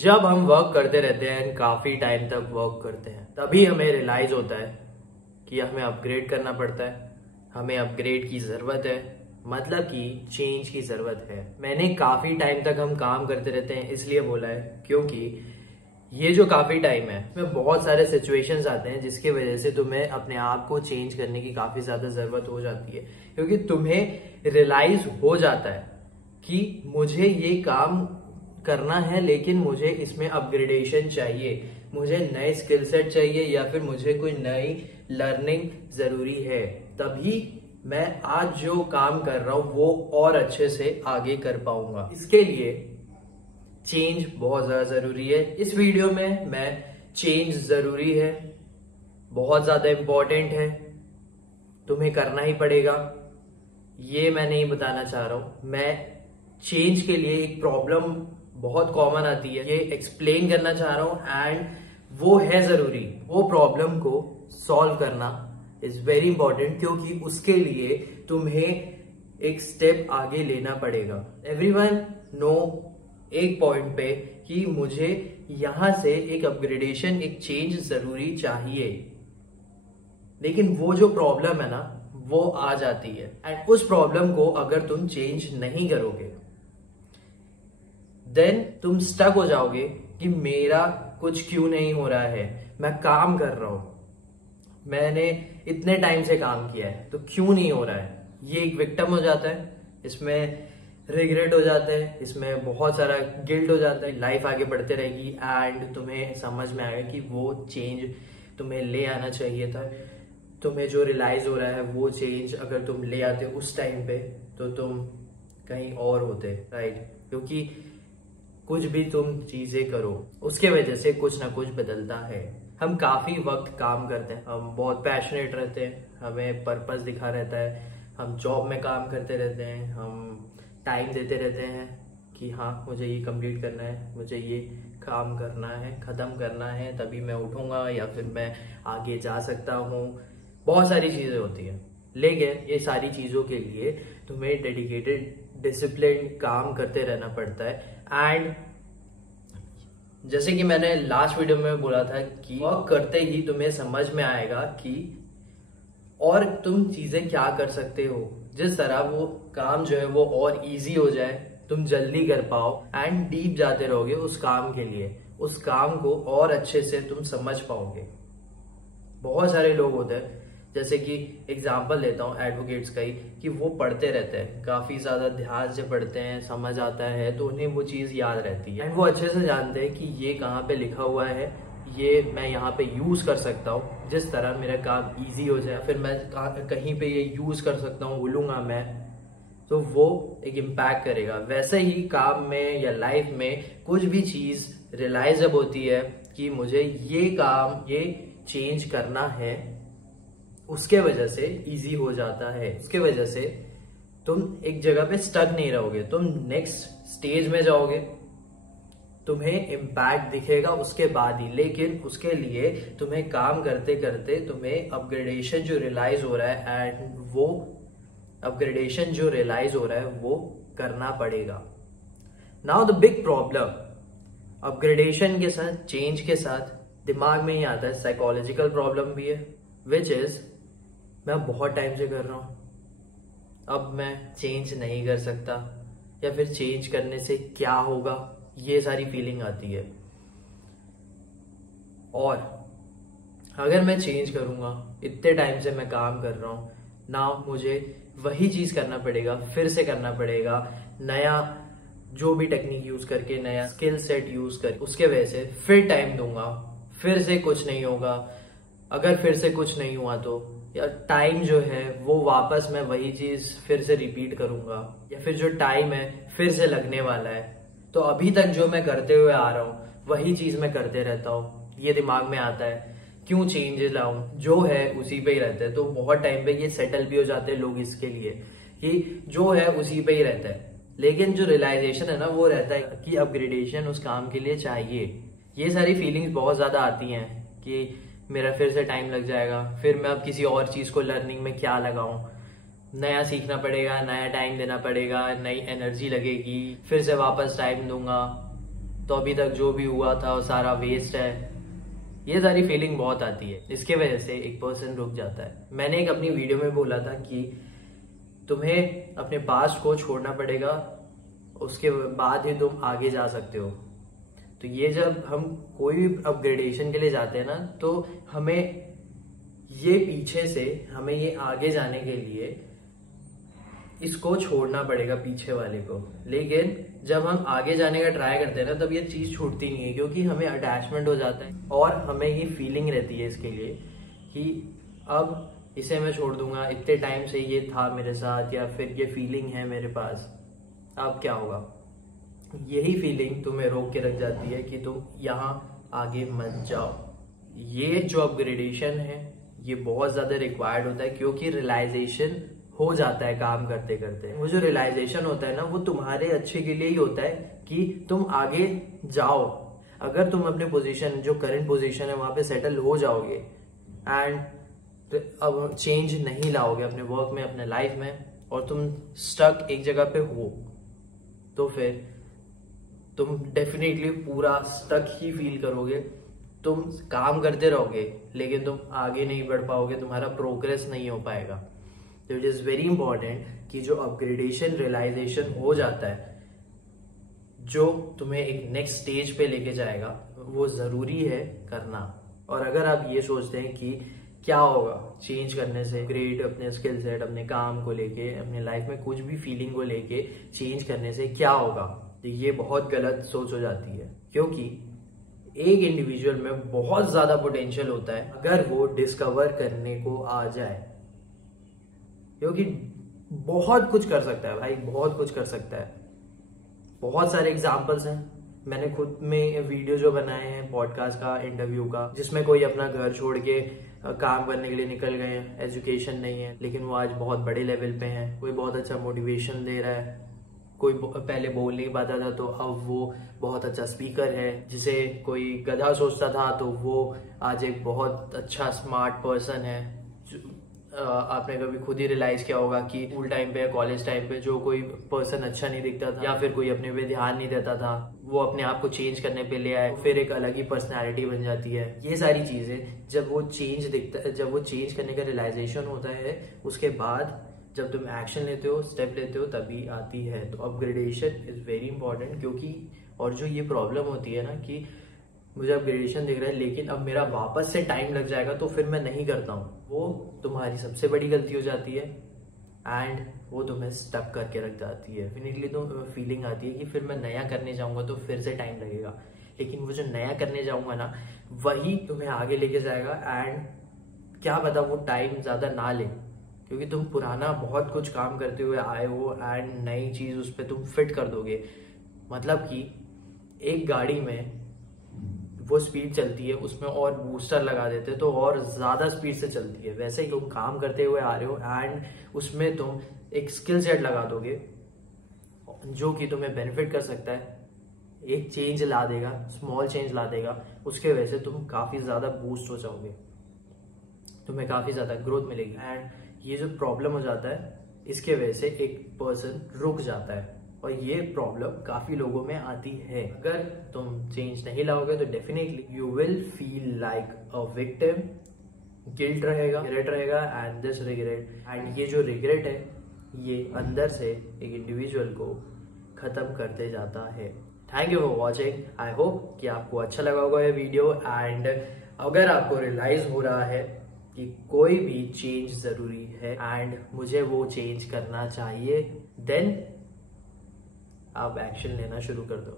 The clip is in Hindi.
जब हम वर्क करते रहते हैं, काफी टाइम तक वर्क करते हैं, तभी हमें रियलाइज होता है कि हमें अपग्रेड करना पड़ता है, हमें अपग्रेड की जरूरत है, मतलब कि चेंज की जरूरत है। मैंने काफी टाइम तक हम काम करते रहते हैं इसलिए बोला है क्योंकि ये जो काफी टाइम है इसमें बहुत सारे सिचुएशंस आते हैं जिसकी वजह से तुम्हें अपने आप को चेंज करने की काफी ज्यादा जरूरत हो जाती है, क्योंकि तुम्हें रियलाइज हो जाता है कि मुझे ये काम करना है लेकिन मुझे इसमें अपग्रेडेशन चाहिए, मुझे नए स्किल सेट चाहिए या फिर मुझे कोई नई लर्निंग जरूरी है, तभी मैं आज जो काम कर रहा हूं वो और अच्छे से आगे कर पाऊंगा। इसके लिए चेंज बहुत ज्यादा जरूरी है। इस वीडियो में मैं चेंज जरूरी है, बहुत ज्यादा इंपॉर्टेंट है, तुम्हें करना ही पड़ेगा, ये मैं नहीं बताना चाह रहा हूं। मैं चेंज के लिए एक प्रॉब्लम बहुत कॉमन आती है ये एक्सप्लेन करना चाह रहा हूं, एंड वो है जरूरी। वो प्रॉब्लम को सॉल्व करना इज वेरी इंपॉर्टेंट, क्योंकि उसके लिए तुम्हें एक स्टेप आगे लेना पड़ेगा। एवरीवन नो एक पॉइंट पे कि मुझे यहां से एक अपग्रेडेशन, एक चेंज जरूरी चाहिए, लेकिन वो जो प्रॉब्लम है ना वो आ जाती है, एंड उस प्रॉब्लम को अगर तुम चेंज नहीं करोगे देन तुम स्टक हो जाओगे कि मेरा कुछ क्यों नहीं हो रहा है, मैं काम कर रहा हूं, मैंने इतने टाइम से काम किया है तो क्यों नहीं हो रहा है। ये एक विक्टिम हो जाता है, इसमें रिग्रेट हो जाता है, इसमें बहुत सारा गिल्ट हो जाता है। लाइफ आगे बढ़ते रहेगी एंड तुम्हें समझ में आएगा कि वो चेंज तुम्हें ले आना चाहिए था। तुम्हें जो रियलाइज हो रहा है वो चेंज अगर तुम ले आते उस टाइम पे तो तुम कहीं और होते, राइट? क्योंकि कुछ भी तुम चीजें करो उसके वजह से कुछ ना कुछ बदलता है। हम काफी वक्त काम करते हैं, हम बहुत पैशनेट रहते हैं, हमें पर्पस दिखा रहता है, हम जॉब में काम करते रहते हैं, हम टाइम देते रहते हैं कि हाँ मुझे ये कंप्लीट करना है, मुझे ये काम करना है, खत्म करना है, तभी मैं उठूंगा या फिर मैं आगे जा सकता हूँ। बहुत सारी चीजें होती हैं, लेकिन ये सारी चीजों के लिए तुम्हें डेडिकेटेड डिसिप्लिन काम करते रहना पड़ता है। एंड जैसे कि मैंने लास्ट वीडियो में बोला था कि वर्क करते ही तुम्हें समझ में आएगा कि और तुम चीजें क्या कर सकते हो, जिस तरह वो काम जो है वो और इजी हो जाए, तुम जल्दी कर पाओ एंड डीप जाते रहोगे उस काम के लिए, उस काम को और अच्छे से तुम समझ पाओगे। बहुत सारे लोग होते हैं, जैसे कि एग्जाम्पल लेता हूँ एडवोकेट्स का ही, कि वो पढ़ते रहते हैं, काफी ज्यादा ध्यान से पढ़ते हैं, समझ आता है तो उन्हें वो चीज याद रहती है, वो अच्छे से जानते हैं कि ये कहाँ पे लिखा हुआ है, ये मैं यहाँ पे यूज कर सकता हूँ, जिस तरह मेरा काम इजी हो जाए, फिर मैं कहीं पे ये यूज कर सकता हूँ, बोलूंगा मैं तो वो एक इम्पैक्ट करेगा। वैसे ही काम में या लाइफ में कुछ भी चीज रियलाइजेबल होती है कि मुझे ये काम, ये चेंज करना है, उसके वजह से इजी हो जाता है, उसके वजह से तुम एक जगह पे स्टक नहीं रहोगे, तुम नेक्स्ट स्टेज में जाओगे, तुम्हें इम्पैक्ट दिखेगा उसके बाद ही। लेकिन उसके लिए तुम्हें काम करते करते तुम्हें अपग्रेडेशन जो रियलाइज हो रहा है, एंड वो अपग्रेडेशन जो रियलाइज हो रहा है वो करना पड़ेगा। Now the big problem upgradation के साथ, चेंज के साथ दिमाग में ही आता है, साइकोलॉजिकल प्रॉब्लम भी है, विच इज मैं बहुत टाइम से कर रहा हूं, अब मैं चेंज नहीं कर सकता, या फिर चेंज करने से क्या होगा, ये सारी फीलिंग आती है। और अगर मैं चेंज करूंगा, इतने टाइम से मैं काम कर रहा हूं ना, मुझे वही चीज करना पड़ेगा, फिर से करना पड़ेगा, नया जो भी टेक्निक यूज करके, नया स्किल सेट यूज करके, उसके वजह से फिर टाइम दूंगा, फिर से कुछ नहीं होगा। अगर फिर से कुछ नहीं हुआ तो या टाइम जो है वो वापस मैं वही चीज फिर से रिपीट करूंगा, या फिर जो टाइम है फिर से लगने वाला है, तो अभी तक जो मैं करते हुए आ रहा हूं वही चीज मैं करते रहता हूं। ये दिमाग में आता है, क्यों चेंज लाऊं, जो है उसी पे ही रहते हैं। तो बहुत टाइम पे ये सेटल भी हो जाते हैं लोग इसके लिए कि जो है उसी पे ही रहता है, लेकिन जो रियलाइजेशन है ना वो रहता है कि अपग्रेडेशन उस काम के लिए चाहिए। ये सारी फीलिंग्स बहुत ज्यादा आती हैं कि मेरा फिर से टाइम लग जाएगा, फिर मैं अब किसी और चीज को लर्निंग में क्या लगाऊं, नया सीखना पड़ेगा, नया टाइम देना पड़ेगा, नई एनर्जी लगेगी, फिर से वापस टाइम दूंगा, तो अभी तक जो भी हुआ था वो सारा वेस्ट है। ये सारी फीलिंग बहुत आती है। इसके वजह से एक पर्सन रुक जाता है। मैंने एक अपनी वीडियो में बोला था कि तुम्हें अपने पास्ट को छोड़ना पड़ेगा, उसके बाद ही तुम आगे जा सकते हो। तो ये जब हम कोई भी अपग्रेडेशन के लिए जाते हैं ना, तो हमें ये पीछे से हमें ये आगे जाने के लिए इसको छोड़ना पड़ेगा, पीछे वाले को। लेकिन जब हम आगे जाने का ट्राई करते हैं ना, तब ये चीज छूटती नहीं है, क्योंकि हमें अटैचमेंट हो जाता है और हमें ये फीलिंग रहती है इसके लिए कि अब इसे मैं छोड़ दूंगा, इतने टाइम से ये था मेरे साथ, या फिर ये फीलिंग है मेरे पास, अब क्या होगा। यही फीलिंग तुम्हें रोक के रख जाती है कि तुम यहाँ आगे मत जाओ। ये जो अपग्रेडेशन है ये बहुत ज्यादा रिक्वायर्ड होता है, क्योंकि रियलाइजेशन हो जाता है काम करते करते। वो जो रियलाइजेशन होता है ना, वो तुम्हारे अच्छे के लिए ही होता है कि तुम आगे जाओ। अगर तुम अपने पोजीशन, जो करंट पोजीशन है, वहां पे सेटल हो जाओगे एंड अब चेंज नहीं लाओगे अपने वर्क में, अपने लाइफ में, और तुम स्टक एक जगह पे हो, तो फिर तुम डेफिनेटली पूरा स्टक ही फील करोगे। तुम काम करते रहोगे लेकिन तुम आगे नहीं बढ़ पाओगे, तुम्हारा प्रोग्रेस नहीं हो पाएगा। तो इट इज वेरी इंपॉर्टेंट कि जो अपग्रेडेशन, रियलाइजेशन हो जाता है, जो तुम्हें एक नेक्स्ट स्टेज पे लेके जाएगा, वो जरूरी है करना। और अगर आप ये सोचते हैं कि क्या होगा चेंज करने से, ग्रेट अपने स्किल सेट, अपने काम को लेके, अपने लाइफ में कुछ भी फीलिंग को लेके चेंज करने से क्या होगा, तो ये बहुत गलत सोच हो जाती है। क्योंकि एक इंडिविजुअल में बहुत ज्यादा पोटेंशियल होता है अगर वो डिस्कवर करने को आ जाए, क्योंकि बहुत कुछ कर सकता है भाई, बहुत कुछ कर सकता है। बहुत सारे एग्जांपल्स हैं, मैंने खुद में वीडियो जो बनाए हैं, पॉडकास्ट का, इंटरव्यू का, जिसमें कोई अपना घर छोड़ के काम करने के लिए निकल गए हैं, एजुकेशन नहीं है लेकिन वो आज बहुत बड़े लेवल पे हैं। कोई बहुत अच्छा मोटिवेशन दे रहा है, कोई पहले बोल नहीं पाता था तो अब वो बहुत अच्छा स्पीकर है। जिसे कोई गधा सोचता था तो वो आज एक बहुत अच्छा स्मार्ट पर्सन है। आपने कभी खुद ही रियलाइज किया होगा कि स्कूल टाइम पे, कॉलेज टाइम पे जो कोई पर्सन अच्छा नहीं दिखता था या फिर कोई अपने पे ध्यान नहीं देता था, वो अपने आप को चेंज करने पे ले आए, फिर एक अलग ही पर्सनैलिटी बन जाती है। ये सारी चीजें जब वो चेंज दिखता है, जब वो चेंज करने का रियलाइजेशन होता है, उसके बाद जब तुम एक्शन लेते हो, स्टेप लेते हो, तभी आती है। तो अपग्रेडेशन इज वेरी इंपॉर्टेंट। क्योंकि और जो ये प्रॉब्लम होती है ना कि मुझे अपग्रेडेशन दिख रहा है लेकिन अब मेरा वापस से टाइम लग जाएगा तो फिर मैं नहीं करता हूँ, वो तुम्हारी सबसे बड़ी गलती हो जाती है एंड वो तुम्हें स्टक करके रख जाती है। डेफिनेटली तो फीलिंग आती है कि फिर मैं नया करने जाऊंगा तो फिर से टाइम लगेगा, लेकिन वो जो नया करने जाऊंगा ना, वही तुम्हें आगे लेके जाएगा। एंड क्या पता वो टाइम ज्यादा ना ले, क्योंकि तुम पुराना बहुत कुछ काम करते हुए आए हो एंड नई चीज उस पर तुम फिट कर दोगे। मतलब कि एक गाड़ी में वो स्पीड चलती है, उसमें और बूस्टर लगा देते तो और ज्यादा स्पीड से चलती है। वैसे ही तुम काम करते हुए आ रहे हो एंड उसमें तुम एक स्किल सेट लगा दोगे जो कि तुम्हें बेनिफिट कर सकता है, एक चेंज ला देगा, स्मॉल चेंज ला देगा। उसके वजह से तुम काफी ज्यादा बूस्ट हो जाओगे, तुम्हें काफी ज्यादा ग्रोथ मिलेगी। एंड ये जो प्रॉब्लम हो जाता है, इसके वजह से एक पर्सन रुक जाता है, और ये प्रॉब्लम काफी लोगों में आती है। अगर तुम चेंज नहीं लाओगे तो definitely you will feel like a victim, guilt रहेगा, रिग्रेट रहेगा, एंड दिस रिग्रेट, एंड ये जो रिग्रेट है ये अंदर से एक इंडिविजुअल को खत्म करते जाता है। Thank you for watching. I hope कि आपको अच्छा लगा होगा ये वीडियो। एंड अगर आपको रियलाइज हो रहा है कि कोई भी चेंज जरूरी है एंड मुझे वो चेंज करना चाहिए, देन आप एक्शन लेना शुरू कर दो।